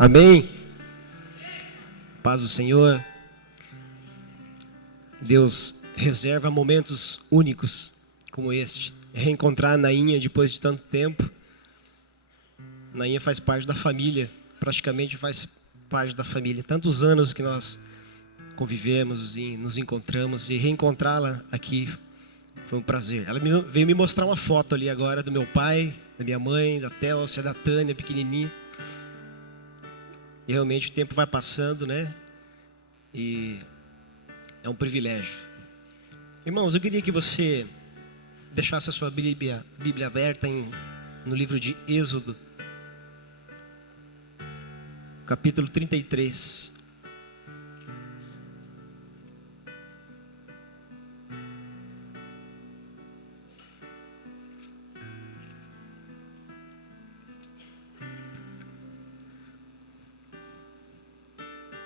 Amém? Paz do Senhor. Deus reserva momentos únicos como este. Reencontrar a Nainha depois de tanto tempo. Nainha faz parte da família, praticamente faz parte da família. Tantos anos que nós convivemos e nos encontramos, e reencontrá-la aqui foi um prazer. Ela veio me mostrar uma foto ali agora do meu pai, da minha mãe, da Télcia, da Tânia, pequenininha. E realmente o tempo vai passando, né? E é um privilégio. Irmãos, eu queria que você deixasse a sua Bíblia aberta no livro de Êxodo, capítulo 33.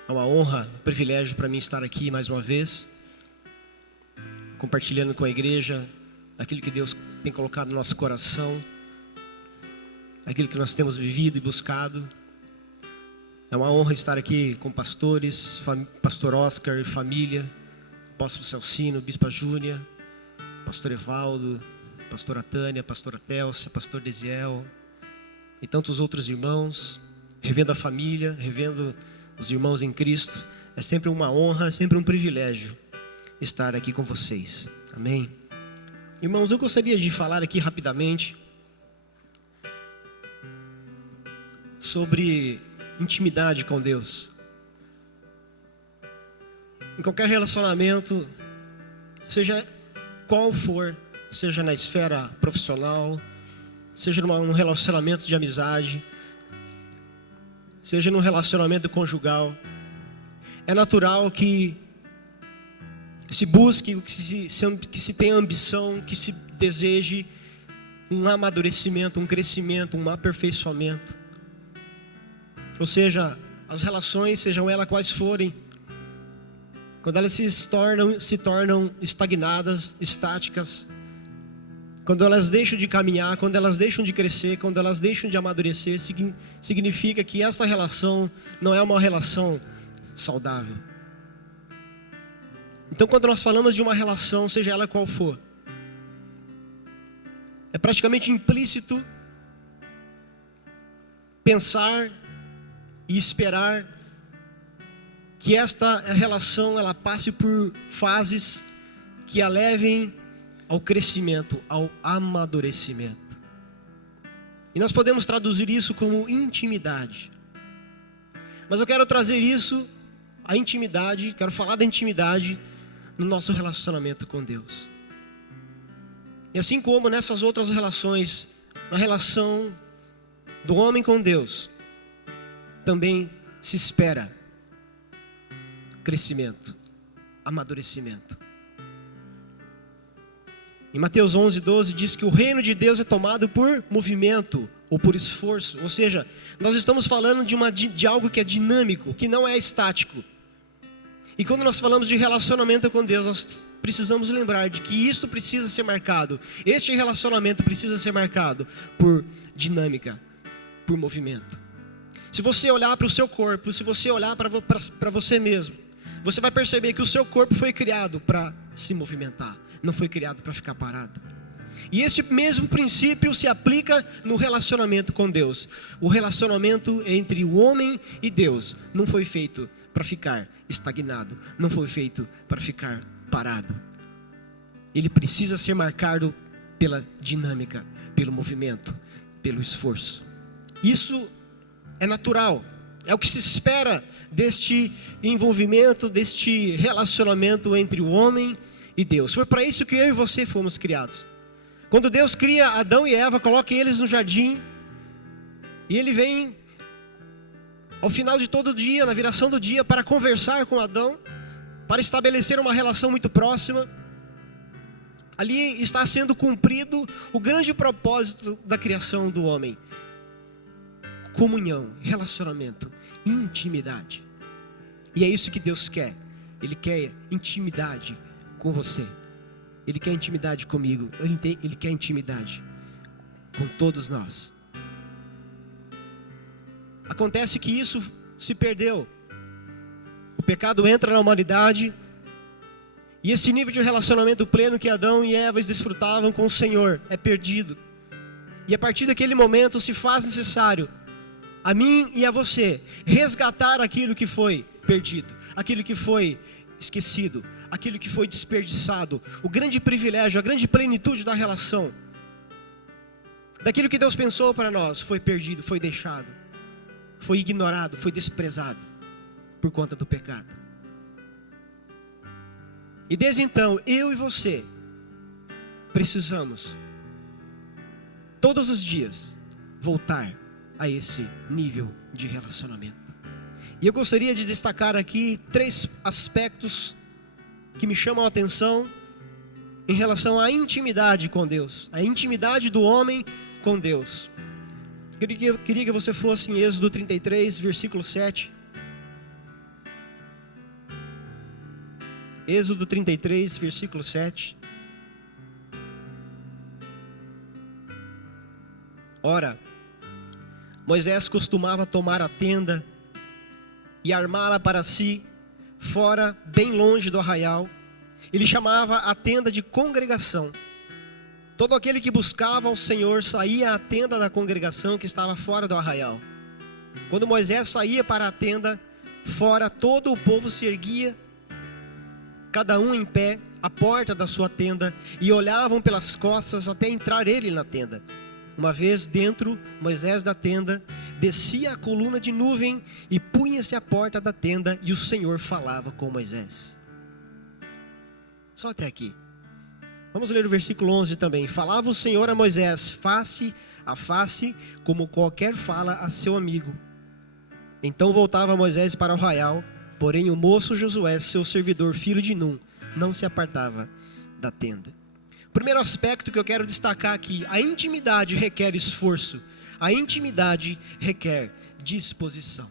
É uma honra, um privilégio para mim estar aqui mais uma vez, compartilhando com a igreja aquilo que Deus tem colocado no nosso coração, aquilo que nós temos vivido e buscado. É uma honra estar aqui com pastores, pastor Oscar e família, apóstolo Celcino, bispa Júnia, pastor Evaldo, pastora Tânia, pastora Télcia, pastor Desiel e tantos outros irmãos, revendo a família, revendo os irmãos em Cristo. É sempre uma honra, é sempre um privilégio estar aqui com vocês. Amém? Irmãos, eu gostaria de falar aqui rapidamente sobre intimidade com Deus. Em qualquer relacionamento, seja qual for, seja na esfera profissional, seja num relacionamento de amizade, seja num relacionamento conjugal, é natural que se busque, que se tenha ambição, que se deseje um amadurecimento, um crescimento, um aperfeiçoamento. Ou seja, as relações, sejam elas quais forem, quando elas se tornam estagnadas, estáticas, quando elas deixam de caminhar, quando elas deixam de crescer, quando elas deixam de amadurecer, significa que essa relação não é uma relação saudável. Então, quando nós falamos de uma relação, seja ela qual for, é praticamente implícito pensar e esperar que esta relação ela passe por fases que a levem ao crescimento, ao amadurecimento. E nós podemos traduzir isso como intimidade. Mas eu quero trazer isso, a intimidade, quero falar da intimidade no nosso relacionamento com Deus. E assim como nessas outras relações, na relação do homem com Deus, também se espera crescimento, amadurecimento. Em Mateus 11:12 diz que o reino de Deus é tomado por movimento ou por esforço. Ou seja, nós estamos falando de algo que é dinâmico, que não é estático. E quando nós falamos de relacionamento com Deus, nós precisamos lembrar de que isto precisa ser marcado. Este relacionamento precisa ser marcado por dinâmica, por movimento. Se você olhar para o seu corpo, se você olhar para você mesmo, você vai perceber que o seu corpo foi criado para se movimentar. Não foi criado para ficar parado. E esse mesmo princípio se aplica no relacionamento com Deus. O relacionamento entre o homem e Deus não foi feito para ficar estagnado, não foi feito para ficar parado. Ele precisa ser marcado pela dinâmica, pelo movimento, pelo esforço. Isso é natural, é o que se espera deste envolvimento, deste relacionamento entre o homem e Deus. Foi para isso que eu e você fomos criados. Quando Deus cria Adão e Eva, coloca eles no jardim, e ele vem ao final de todo dia, na viração do dia, para conversar com Adão, para estabelecer uma relação muito próxima. Ali está sendo cumprido o grande propósito da criação do homem: comunhão, relacionamento, intimidade. E é isso que Deus quer. Ele quer intimidade com você. Ele quer intimidade comigo. Ele quer intimidade com todos nós. Acontece que isso se perdeu. O pecado entra na humanidade, e esse nível de relacionamento pleno que Adão e Eva desfrutavam com o Senhor é perdido. E a partir daquele momento se faz necessário a mim e a você resgatar aquilo que foi perdido, aquilo que foi esquecido, aquilo que foi desperdiçado, o grande privilégio, a grande plenitude da relação, daquilo que Deus pensou para nós, foi perdido, foi deixado, foi ignorado, foi desprezado por conta do pecado. E desde então, eu e você precisamos todos os dias voltar a esse nível de relacionamento. E eu gostaria de destacar aqui 3 aspectos que me chamam a atenção em relação à intimidade com Deus, a intimidade do homem com Deus. Eu queria que você fosse em Êxodo 33, versículo 7. Êxodo 33, versículo 7. Ora, Moisés costumava tomar a tenda e armá-la para si, fora, bem longe do arraial. Ele chamava a tenda de congregação. Todo aquele que buscava ao Senhor saía à tenda da congregação que estava fora do arraial. Quando Moisés saía para a tenda, fora todo o povo se erguia, cada um em pé, à porta da sua tenda, e olhavam pelas costas até entrar ele na tenda. Uma vez dentro, Moisés da tenda, descia a coluna de nuvem e punha-se à porta da tenda, e o Senhor falava com Moisés. Só até aqui. Vamos ler o versículo 11 também. Falava o Senhor a Moisés, face a face, como qualquer fala a seu amigo. Então voltava Moisés para o arraial, porém o moço Josué, seu servidor, filho de Num, não se apartava da tenda. O primeiro aspecto que eu quero destacar aqui: a intimidade requer esforço, a intimidade requer disposição.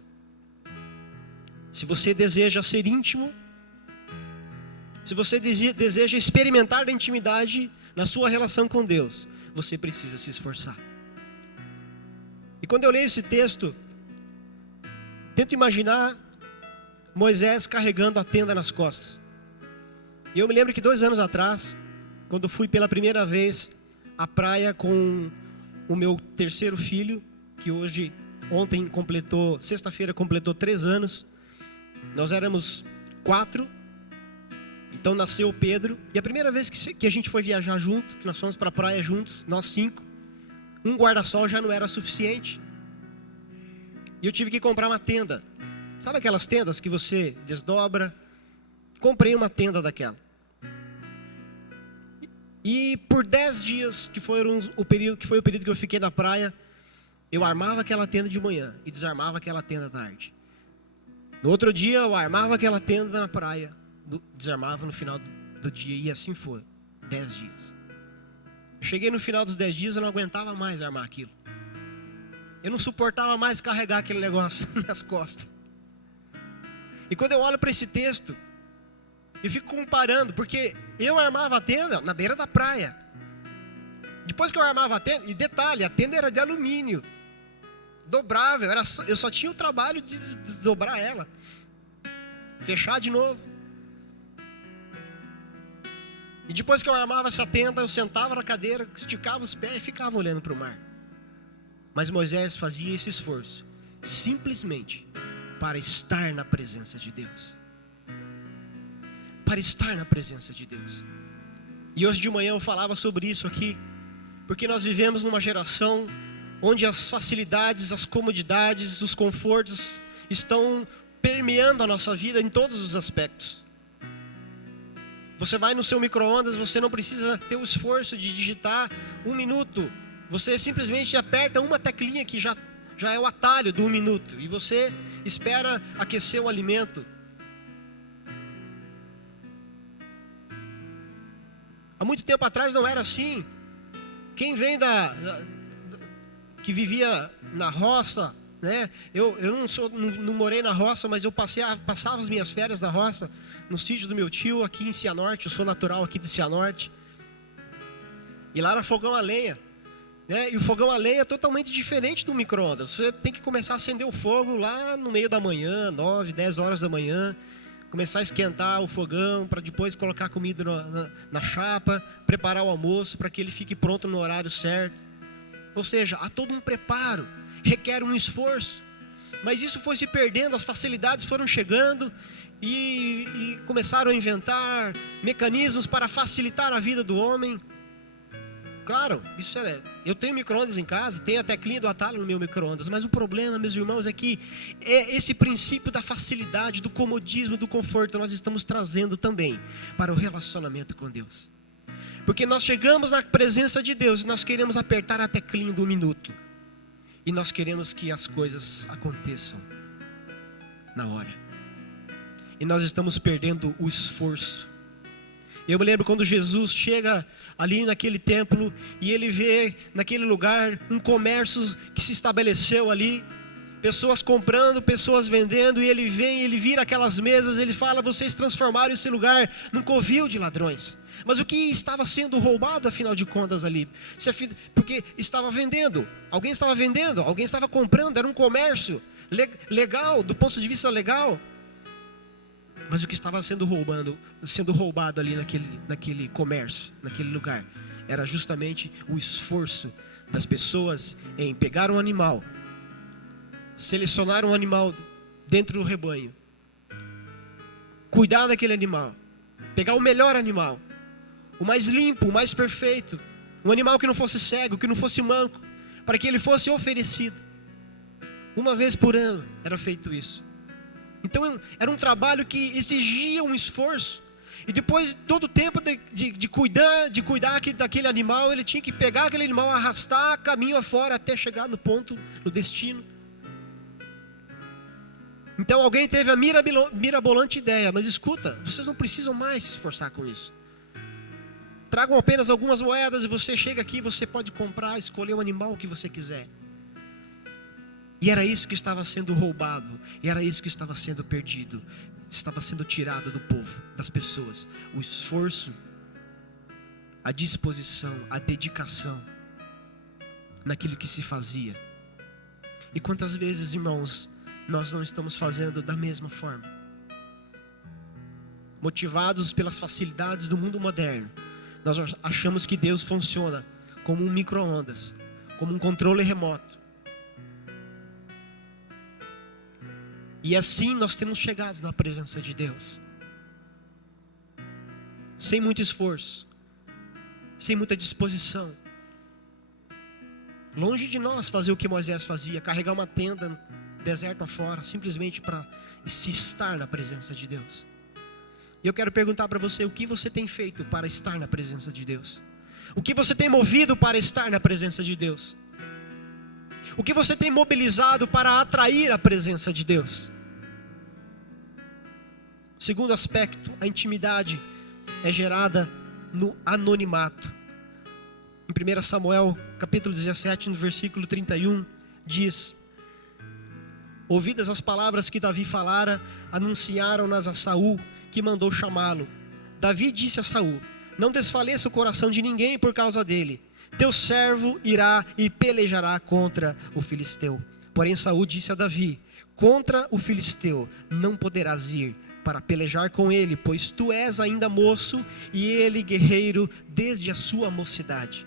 Se você deseja ser íntimo, se você deseja experimentar a intimidade na sua relação com Deus, você precisa se esforçar. E quando eu leio esse texto, tento imaginar Moisés carregando a tenda nas costas. E eu me lembro que 2 anos atrás, quando fui pela primeira vez à praia com o meu terceiro filho, que sexta-feira completou 3 anos. Nós éramos 4, então nasceu o Pedro. E a primeira vez que a gente foi viajar junto, que nós fomos para a praia juntos, nós 5, um guarda-sol já não era suficiente. E eu tive que comprar uma tenda. Sabe aquelas tendas que você desdobra? Comprei uma tenda daquela. E por 10 dias, que foi o período que eu fiquei na praia, eu armava aquela tenda de manhã e desarmava aquela tenda à tarde. No outro dia, eu armava aquela tenda na praia, desarmava no final do dia, e assim foi, 10 dias. Eu cheguei no final dos 10 dias, eu não aguentava mais armar aquilo. Eu não suportava mais carregar aquele negócio nas costas. E quando eu olho para esse texto, eu fico comparando, porque eu armava a tenda na beira da praia. Depois que eu armava a tenda, e detalhe, a tenda era de alumínio, dobrável, eu só tinha o trabalho de desdobrar ela, fechar de novo. E depois que eu armava essa tenda, eu sentava na cadeira, esticava os pés e ficava olhando para o mar. Mas Moisés fazia esse esforço, simplesmente para estar na presença de Deus. Para estar na presença de Deus. E hoje de manhã eu falava sobre isso aqui, porque nós vivemos numa geração onde as facilidades, as comodidades, os confortos estão permeando a nossa vida em todos os aspectos. Você vai no seu micro-ondas, você não precisa ter o esforço de digitar 1 minuto. Você simplesmente aperta uma teclinha que já é o atalho do 1 minuto. E você espera aquecer o alimento. Há muito tempo atrás não era assim. Quem vem que vivia na roça, né? Eu não morei na roça, mas eu passava as minhas férias na roça, no sítio do meu tio, aqui em Cianorte. Eu sou natural aqui de Cianorte. E lá era fogão a lenha. E o fogão a lenha é totalmente diferente do micro-ondas. Você tem que começar a acender o fogo lá no meio da manhã, 9, 10 horas da manhã. Começar a esquentar o fogão para depois colocar a comida na chapa, preparar o almoço para que ele fique pronto no horário certo. Ou seja, há todo um preparo, requer um esforço. Mas isso foi se perdendo, as facilidades foram chegando e começaram a inventar mecanismos para facilitar a vida do homem. Claro, eu tenho micro-ondas em casa, tenho a teclinha do atalho no meu micro-ondas, mas o problema, meus irmãos, é que esse princípio da facilidade, do comodismo, do conforto, nós estamos trazendo também para o relacionamento com Deus. Porque nós chegamos na presença de Deus e nós queremos apertar a teclinha do minuto. E nós queremos que as coisas aconteçam na hora. E nós estamos perdendo o esforço. Eu me lembro quando Jesus chega ali naquele templo e ele vê naquele lugar um comércio que se estabeleceu ali, pessoas comprando, pessoas vendendo, e ele vem, ele vira aquelas mesas, ele fala: vocês transformaram esse lugar num covil de ladrões. Mas o que estava sendo roubado, afinal de contas, ali? Porque estava vendendo, alguém estava comprando, era um comércio legal, do ponto de vista legal. Mas o que estava sendo roubado ali naquele comércio, naquele lugar, era justamente o esforço das pessoas em pegar um animal, selecionar um animal dentro do rebanho, cuidar daquele animal, pegar o melhor animal, o mais limpo, o mais perfeito, um animal que não fosse cego, que não fosse manco, para que ele fosse oferecido. Uma vez por ano era feito isso. Então era um trabalho que exigia um esforço. E depois de todo o tempo de cuidar daquele animal, ele tinha que pegar aquele animal, arrastar caminho afora até chegar no ponto, no destino. Então alguém teve a mirabolante ideia: mas escuta, vocês não precisam mais se esforçar com isso. Tragam apenas algumas moedas e você chega aqui, você pode comprar, escolher o animal que você quiser. E era isso que estava sendo roubado, e era isso que estava sendo perdido, estava sendo tirado do povo, das pessoas. O esforço, a disposição, a dedicação naquilo que se fazia. E quantas vezes, irmãos, nós não estamos fazendo da mesma forma? Motivados pelas facilidades do mundo moderno, nós achamos que Deus funciona como um micro-ondas, como um controle remoto. E assim nós temos chegado na presença de Deus, sem muito esforço, sem muita disposição. Longe de nós fazer o que Moisés fazia, carregar uma tenda deserto afora, simplesmente para se estar na presença de Deus. E eu quero perguntar para você: o que você tem feito para estar na presença de Deus? O que você tem movido para estar na presença de Deus? O que você tem mobilizado para atrair a presença de Deus? Segundo aspecto, a intimidade é gerada no anonimato. Em 1 Samuel, capítulo 17, no versículo 31, diz: ouvidas as palavras que Davi falara, anunciaram-nas a Saul, que mandou chamá-lo. Davi disse a Saul: não desfaleça o coração de ninguém por causa dele. Teu servo irá e pelejará contra o filisteu. Porém Saul disse a Davi: contra o filisteu não poderás ir para pelejar com ele, pois tu és ainda moço e ele guerreiro desde a sua mocidade.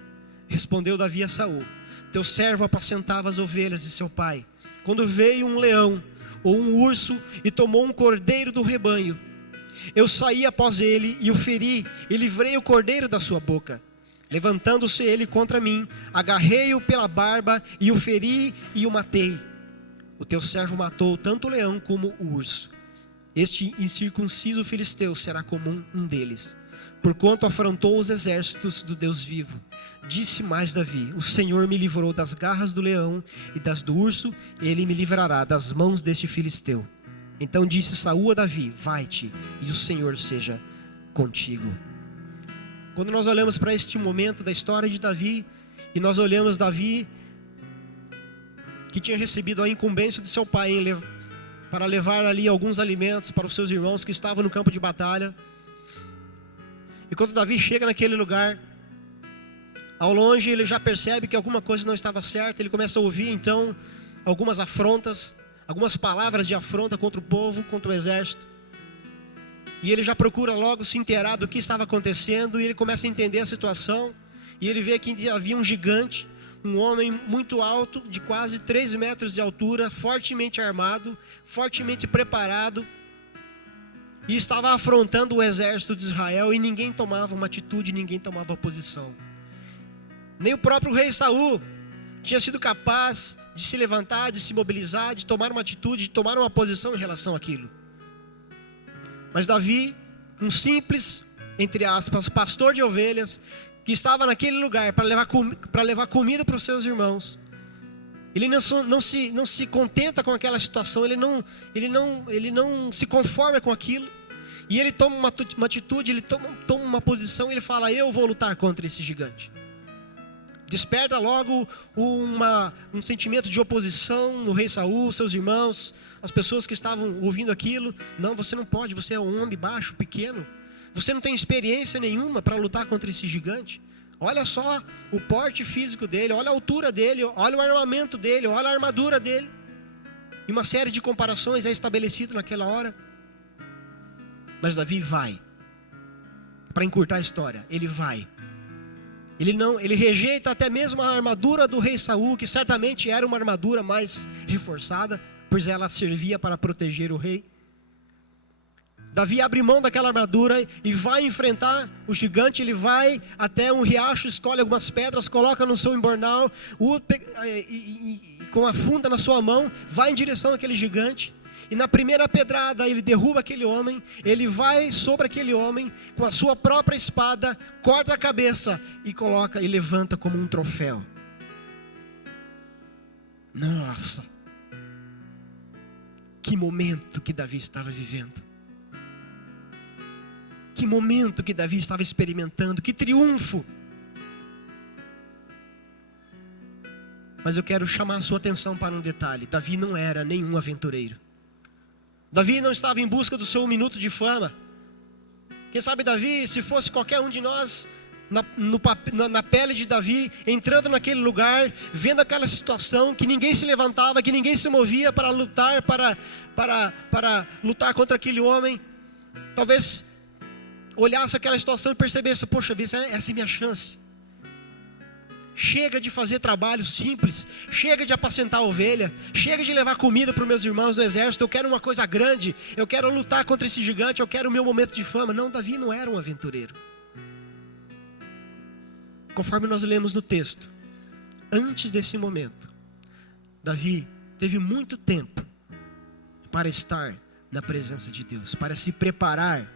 Respondeu Davi a Saul: teu servo apacentava as ovelhas de seu pai, quando veio um leão ou um urso e tomou um cordeiro do rebanho. Eu saí após ele e o feri e livrei o cordeiro da sua boca. Levantando-se ele contra mim, agarrei-o pela barba e o feri e o matei. O teu servo matou tanto o leão como o urso. Este incircunciso filisteu será como um deles, porquanto afrontou os exércitos do Deus vivo. Disse mais Davi: o Senhor me livrou das garras do leão e das do urso, ele me livrará das mãos deste filisteu. Então disse Saul a Davi: vai-te, e o Senhor seja contigo. Quando nós olhamos para este momento da história de Davi, e nós olhamos Davi, que tinha recebido a incumbência de seu pai para levar ali alguns alimentos para os seus irmãos que estavam no campo de batalha. E quando Davi chega naquele lugar, Ao longe ele já percebe que alguma coisa não estava certa. Ele começa a ouvir então algumas afrontas, algumas palavras de afronta contra o povo, contra o exército. E ele já procura logo se inteirar do que estava acontecendo. E ele começa a entender a situação. E ele vê que havia um gigante, um homem muito alto, de quase 3 metros de altura, fortemente armado, fortemente preparado, e estava afrontando o exército de Israel, e ninguém tomava uma atitude, ninguém tomava posição. Nem o próprio rei Saul tinha sido capaz de se levantar, de se mobilizar, de tomar uma atitude, de tomar uma posição em relação àquilo. Mas Davi, um simples, entre aspas, pastor de ovelhas, que estava naquele lugar para levar comida para os seus irmãos, ele não se contenta com aquela situação, ele não se conforma com aquilo, e ele toma uma atitude, ele toma uma posição, e ele fala: eu vou lutar contra esse gigante. Desperta logo um sentimento de oposição no rei Saul, seus irmãos, as pessoas que estavam ouvindo aquilo. Não, você não pode, você é um homem baixo, pequeno, você não tem experiência nenhuma para lutar contra esse gigante. Olha só o porte físico dele, olha a altura dele, olha o armamento dele, olha a armadura dele. E uma série de comparações é estabelecido naquela hora. Mas Davi vai. Para encurtar a história, ele vai. Ele rejeita até mesmo a armadura do rei Saul, que certamente era uma armadura mais reforçada, pois ela servia para proteger o rei. Davi abre mão daquela armadura e vai enfrentar o gigante. Ele vai até um riacho, escolhe algumas pedras, coloca no seu embornal, com a funda na sua mão, vai em direção àquele gigante. E na primeira pedrada ele derruba aquele homem. Ele vai sobre aquele homem com a sua própria espada, corta a cabeça e coloca e levanta como um troféu. Nossa, que momento que Davi estava vivendo. Que momento que Davi estava experimentando, que triunfo. Mas eu quero chamar a sua atenção para um detalhe: Davi não era nenhum aventureiro. Davi não estava em busca do seu minuto de fama. Quem sabe Davi, se fosse qualquer um de nós, na pele de Davi, entrando naquele lugar, vendo aquela situação, que ninguém se levantava, que ninguém se movia para lutar, para lutar contra aquele homem, talvez olhasse aquela situação e percebesse: poxa vida, essa é a minha chance. Chega de fazer trabalho simples, chega de apacentar a ovelha, chega de levar comida para os meus irmãos do exército. Eu quero uma coisa grande, eu quero lutar contra esse gigante, eu quero o meu momento de fama. Não, Davi não era um aventureiro. Conforme nós lemos no texto, antes desse momento, Davi teve muito tempo para estar na presença de Deus, para se preparar.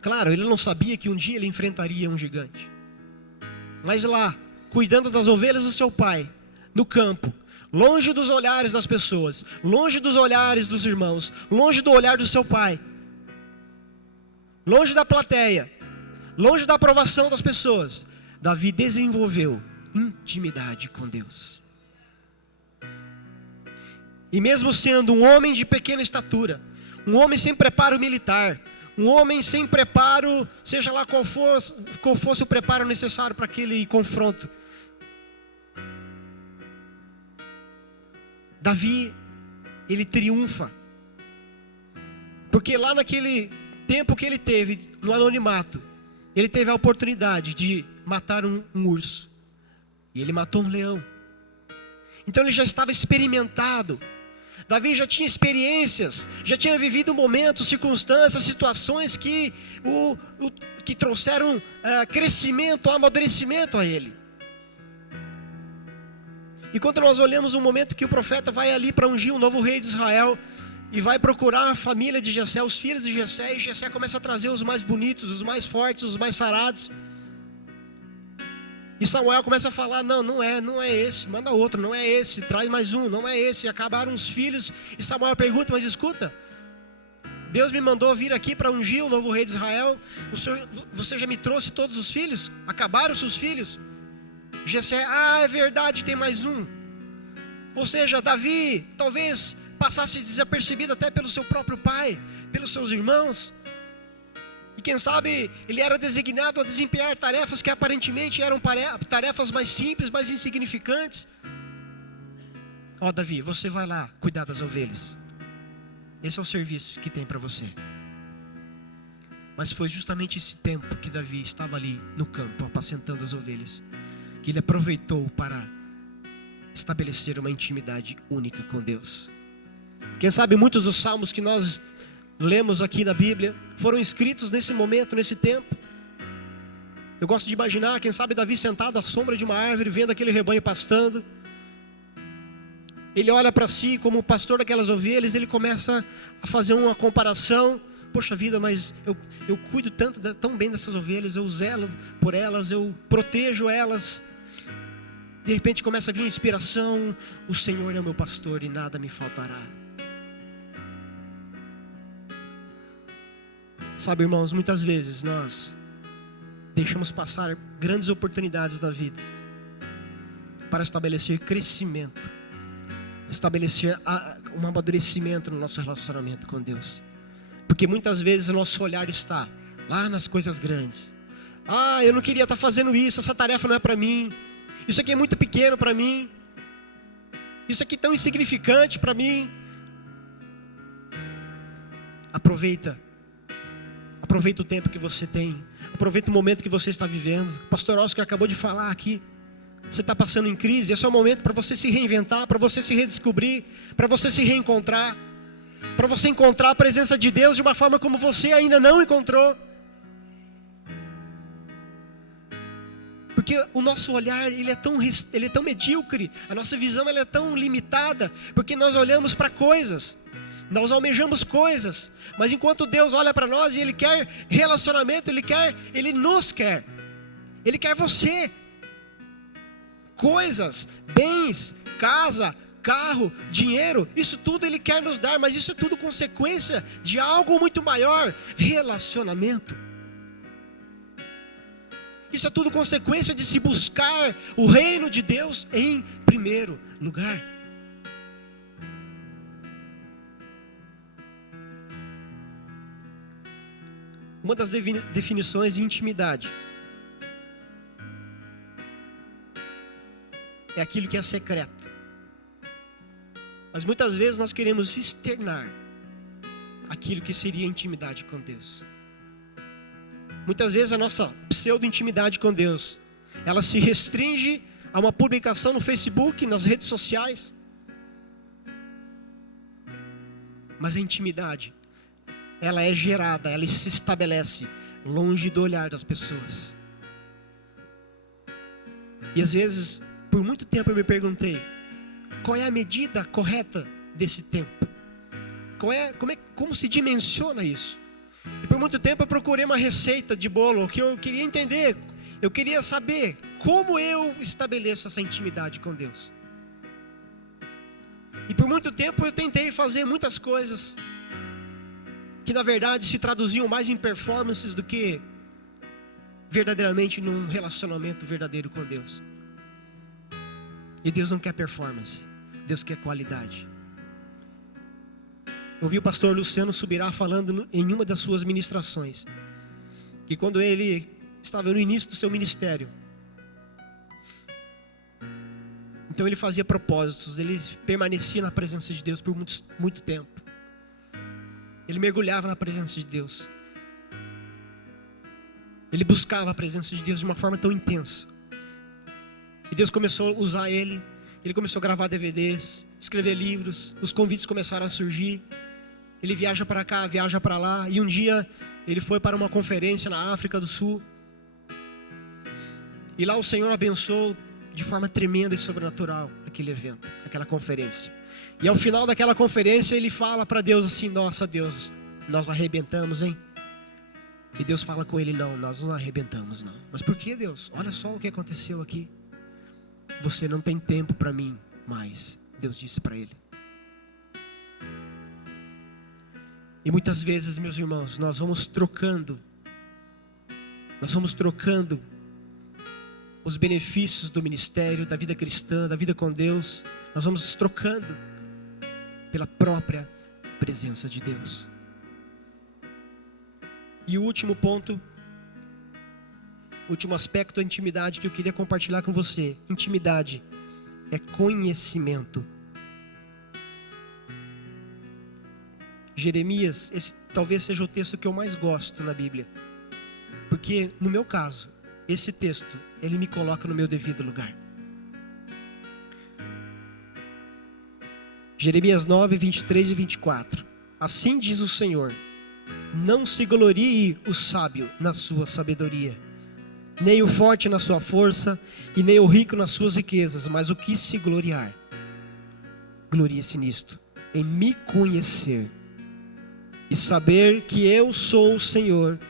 Claro, ele não sabia que um dia ele enfrentaria um gigante. Mas lá, cuidando das ovelhas do seu pai, no campo, longe dos olhares das pessoas, longe dos olhares dos irmãos, longe do olhar do seu pai, longe da plateia, longe da aprovação das pessoas, Davi desenvolveu intimidade com Deus. E mesmo sendo um homem de pequena estatura, um homem sem preparo militar, um homem sem preparo, seja lá qual fosse o preparo necessário para aquele confronto, Davi, ele triunfa. Porque lá naquele tempo que ele teve no anonimato, ele teve a oportunidade de matar um urso. E ele matou um leão. Então ele já estava experimentado. Davi já tinha experiências, já tinha vivido momentos, circunstâncias, situações que trouxeram crescimento, amadurecimento a ele. E quando nós olhamos o momento que o profeta vai ali para ungir um novo rei de Israel, e vai procurar a família de Jessé, os filhos de Jessé, e Jessé começa a trazer os mais bonitos, os mais fortes, os mais sarados. E Samuel começa a falar: não é esse, manda outro, não é esse, traz mais um, não é esse. E acabaram os filhos. E Samuel pergunta: mas escuta, Deus me mandou vir aqui para ungir o novo rei de Israel. Você já me trouxe todos os filhos? Acabaram os seus filhos? Jessé: é verdade, tem mais um. Ou seja, Davi talvez passasse desapercebido até pelo seu próprio pai, pelos seus irmãos. E quem sabe ele era designado a desempenhar tarefas que aparentemente eram tarefas mais simples, mais insignificantes. Ó, Davi, você vai lá cuidar das ovelhas. Esse é o serviço que tem para você. Mas foi justamente esse tempo que Davi estava ali no campo, apacentando as ovelhas, que ele aproveitou para estabelecer uma intimidade única com Deus. Quem sabe muitos dos salmos que nós lemos aqui na Bíblia foram escritos nesse momento, nesse tempo. Eu gosto de imaginar, quem sabe Davi sentado à sombra de uma árvore, vendo aquele rebanho pastando. Ele olha para si como o pastor daquelas ovelhas, ele começa a fazer uma comparação. Poxa vida, mas eu cuido tão bem dessas ovelhas, eu zelo por elas, eu protejo elas. De repente começa a vir a inspiração: o Senhor é o meu pastor e nada me faltará. Sabe, irmãos, muitas vezes nós deixamos passar grandes oportunidades na vida para estabelecer crescimento, estabelecer um amadurecimento no nosso relacionamento com Deus. Porque muitas vezes o nosso olhar está lá nas coisas grandes. Ah, eu não queria estar fazendo isso, essa tarefa não é para mim. Isso aqui é muito pequeno para mim. Isso aqui é tão insignificante para mim. Aproveita o tempo que você tem. Aproveita o momento que você está vivendo. O pastor Oscar acabou de falar aqui. Você está passando em crise. Esse é o momento para você se reinventar, para você se redescobrir, para você se reencontrar, para você encontrar a presença de Deus de uma forma como você ainda não encontrou. Porque o nosso olhar ele é tão medíocre, a nossa visão ela é tão limitada, porque nós olhamos para coisas, nós almejamos coisas, mas enquanto Deus olha para nós e Ele quer relacionamento, Ele nos quer, Ele quer você. Coisas, bens, casa, carro, dinheiro, isso tudo Ele quer nos dar, mas isso é tudo consequência de algo muito maior: relacionamento. Isso é tudo consequência de se buscar o reino de Deus em primeiro lugar. Uma das definições de intimidade é aquilo que é secreto. Mas muitas vezes nós queremos externar aquilo que seria intimidade com Deus. Muitas vezes a nossa pseudo-intimidade com Deus, ela se restringe a uma publicação no Facebook, nas redes sociais. Mas a intimidade, ela é gerada, ela se estabelece longe do olhar das pessoas. E às vezes, por muito tempo eu me perguntei, qual é a medida correta desse tempo? Como se dimensiona isso? E por muito tempo eu procurei uma receita de bolo, que eu queria entender, eu queria saber como eu estabeleço essa intimidade com Deus. E por muito tempo eu tentei fazer muitas coisas que na verdade se traduziam mais em performances do que verdadeiramente num relacionamento verdadeiro com Deus. E Deus não quer performance, Deus quer qualidade. Eu ouvi o pastor Luciano Subirá falando em uma das suas ministrações, que quando ele estava no início do seu ministério, então ele fazia propósitos, ele permanecia na presença de Deus por muito tempo. Ele mergulhava na presença de Deus. Ele buscava a presença de Deus de uma forma tão intensa. E Deus começou a usar ele. Ele começou a gravar DVDs, escrever livros. Os convites começaram a surgir. Ele viaja para cá, viaja para lá. E um dia ele foi para uma conferência na África do Sul. E lá o Senhor abençoou de forma tremenda e sobrenatural aquele evento, aquela conferência. E ao final daquela conferência ele fala para Deus assim: nossa Deus, nós arrebentamos, hein? E Deus fala com ele: não, nós não arrebentamos não. Mas por que, Deus? Olha só o que aconteceu aqui. Você não tem tempo para mim mais, Deus disse para ele. E muitas vezes, meus irmãos, nós vamos trocando os benefícios do ministério, da vida cristã, da vida com Deus, nós vamos trocando pela própria presença de Deus. E o último ponto, último aspecto da intimidade que eu queria compartilhar com você. Intimidade é conhecimento. Jeremias, esse talvez seja o texto que eu mais gosto na Bíblia. Porque, no meu caso, esse texto, ele me coloca no meu devido lugar. Jeremias 9, 23 e 24. Assim diz o Senhor: não se glorie o sábio na sua sabedoria, nem o forte na sua força, e nem o rico nas suas riquezas, mas o que se gloriar, glorie-se nisto, em me conhecer, e saber que eu sou o Senhor,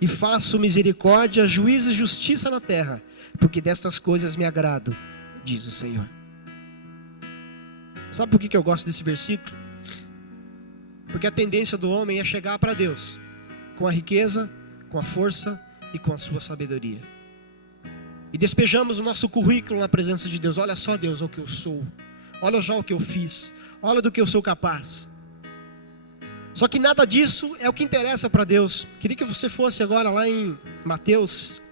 e faço misericórdia, juízo e justiça na terra, porque destas coisas me agrado, diz o Senhor. Sabe por que eu gosto desse versículo? Porque a tendência do homem é chegar para Deus com a riqueza, com a força e com a sua sabedoria. E despejamos o nosso currículo na presença de Deus. Olha só, Deus, o que eu sou. Olha já o que eu fiz. Olha do que eu sou capaz. Só que nada disso é o que interessa para Deus. Queria que você fosse agora lá em Mateus,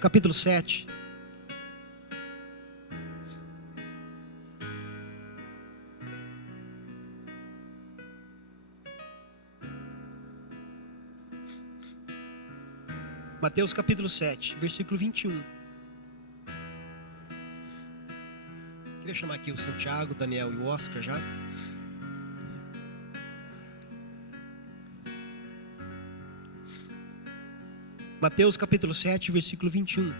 capítulo 7. Mateus capítulo 7, versículo 21. Queria chamar aqui o Santiago, o Daniel e o Oscar já. Mateus capítulo 7, versículo 21.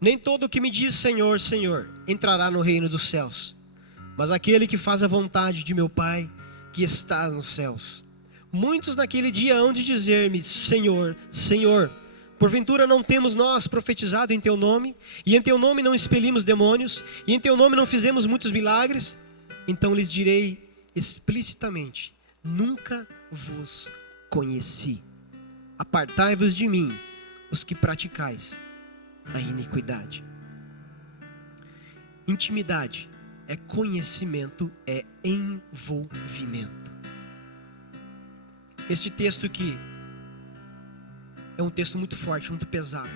Nem todo o que me diz Senhor, Senhor, entrará no reino dos céus, mas aquele que faz a vontade de meu Pai que está nos céus. Muitos naquele dia hão de dizer-me: Senhor, Senhor, porventura não temos nós profetizado em teu nome, e em teu nome não expelimos demônios, e em teu nome não fizemos muitos milagres? Então lhes direi explicitamente: nunca vos conheci. Apartai-vos de mim, os que praticais a iniquidade. Intimidade é conhecimento, é envolvimento. Este texto aqui é um texto muito forte, muito pesado.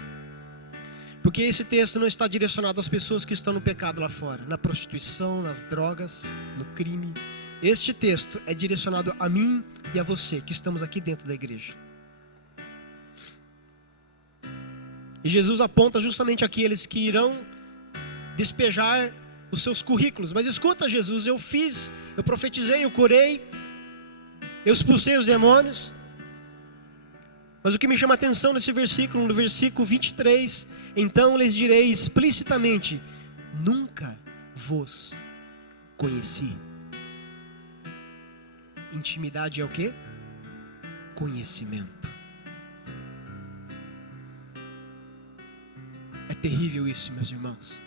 Porque esse texto não está direcionado às pessoas que estão no pecado lá fora, na prostituição, nas drogas, no crime. Este texto é direcionado a mim e a você, que estamos aqui dentro da igreja. E Jesus aponta justamente aqueles que irão despejar os seus currículos. Mas escuta, Jesus, eu profetizei, eu curei, eu expulsei os demônios. Mas o que me chama a atenção nesse versículo, no versículo 23, então lhes direi explicitamente: nunca vos conheci. Intimidade é o quê? Conhecimento. É terrível isso, meus irmãos.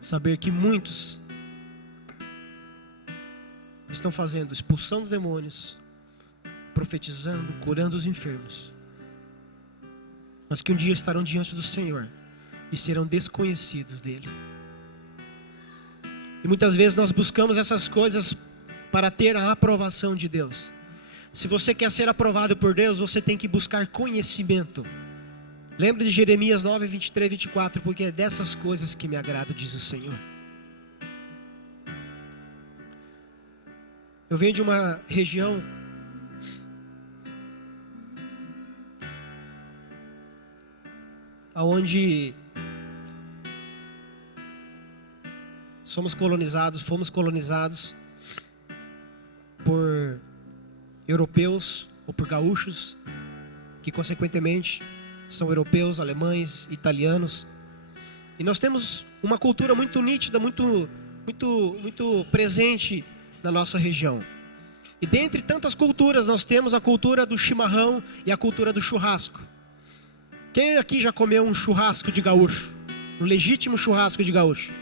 Saber que muitos estão fazendo expulsando demônios, profetizando, curando os enfermos, mas que um dia estarão diante do Senhor e serão desconhecidos dele. E muitas vezes nós buscamos essas coisas para ter a aprovação de Deus. Se você quer ser aprovado por Deus, você tem que buscar conhecimento. Lembre de Jeremias 9, 23 e 24, porque é dessas coisas que me agrado, diz o Senhor. Eu venho de uma região onde fomos colonizados por europeus ou por gaúchos, que consequentemente são europeus, alemães, italianos. E nós temos uma cultura muito nítida, muito presente na nossa região. E dentre tantas culturas, nós temos a cultura do chimarrão e a cultura do churrasco. Quem aqui já comeu um churrasco de gaúcho? Um legítimo churrasco de gaúcho?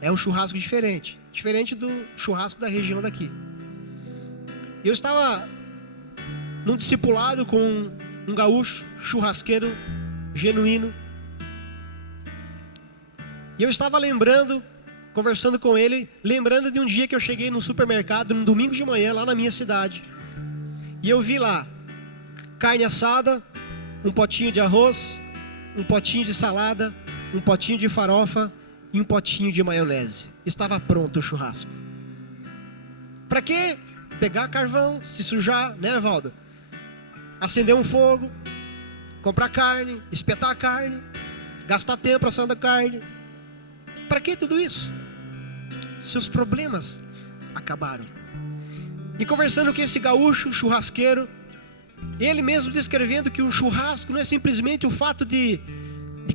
É um churrasco diferente do churrasco da região daqui. Eu estava num discipulado com um gaúcho, churrasqueiro, genuíno. E eu estava lembrando conversando com ele, lembrando de um dia que eu cheguei no supermercado, num domingo de manhã, lá na minha cidade. E eu vi lá, carne assada, um potinho de arroz, um potinho de salada, um potinho de farofa e um potinho de maionese. Estava pronto o churrasco. Para quê? Pegar carvão, se sujar, né, Valdo? Acender um fogo, comprar carne, espetar a carne, gastar tempo assando a carne. Para que tudo isso? Seus problemas acabaram. E conversando com esse gaúcho churrasqueiro, ele mesmo descrevendo que o churrasco não é simplesmente o fato de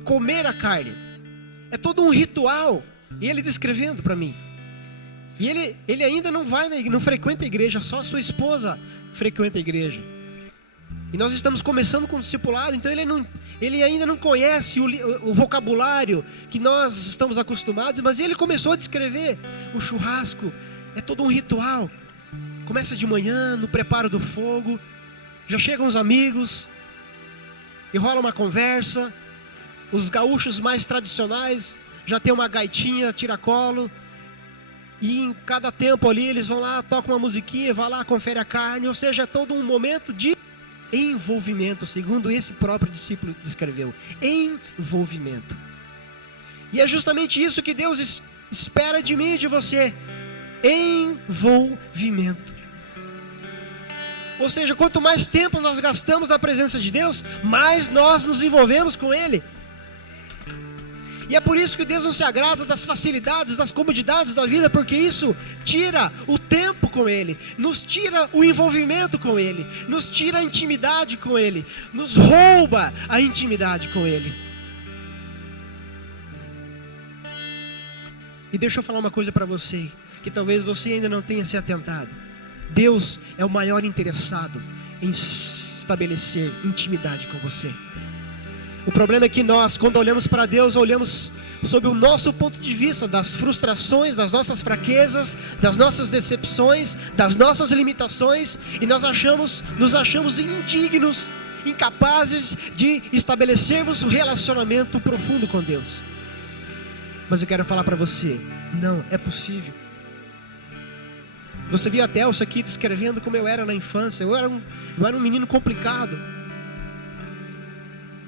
comer a carne, é todo um ritual. E ele descrevendo para mim. E ele ainda não frequenta a igreja, só a sua esposa frequenta a igreja. E nós estamos começando com o discipulado, então ele ainda não conhece o vocabulário que nós estamos acostumados, mas ele começou a descrever o churrasco, é todo um ritual. Começa de manhã, no preparo do fogo, já chegam os amigos, e rola uma conversa. Os gaúchos mais tradicionais já tem uma gaitinha, tiracolo, e em cada tempo ali eles vão lá, tocam uma musiquinha, vão lá, confere a carne, ou seja, é todo um momento de envolvimento, segundo esse próprio discípulo descreveu, envolvimento. E é justamente isso que Deus espera de mim e de você, envolvimento. Ou seja, quanto mais tempo nós gastamos na presença de Deus, mais nós nos envolvemos com Ele. E é por isso que Deus não se agrada das facilidades, das comodidades da vida, porque isso tira o tempo com Ele, nos tira o envolvimento com Ele, nos tira a intimidade com Ele, nos rouba a intimidade com Ele. E deixa eu falar uma coisa para você, que talvez você ainda não tenha se atentado. Deus é o maior interessado em estabelecer intimidade com você. O problema é que nós, quando olhamos para Deus, olhamos sob o nosso ponto de vista, das frustrações, das nossas fraquezas, das nossas decepções, das nossas limitações, e nos achamos indignos, incapazes de estabelecermos um relacionamento profundo com Deus. Mas eu quero falar para você, não, é possível. Você viu a Delcia aqui descrevendo como eu era na infância. Eu era um menino complicado.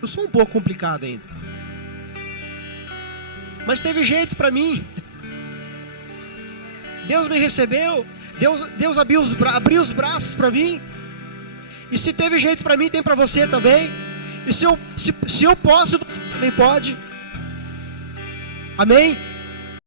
Eu sou um pouco complicado ainda, mas teve jeito para mim. Deus me recebeu, Deus abriu os braços para mim. E se teve jeito para mim, tem para você também. E se eu posso, você também pode. Amém?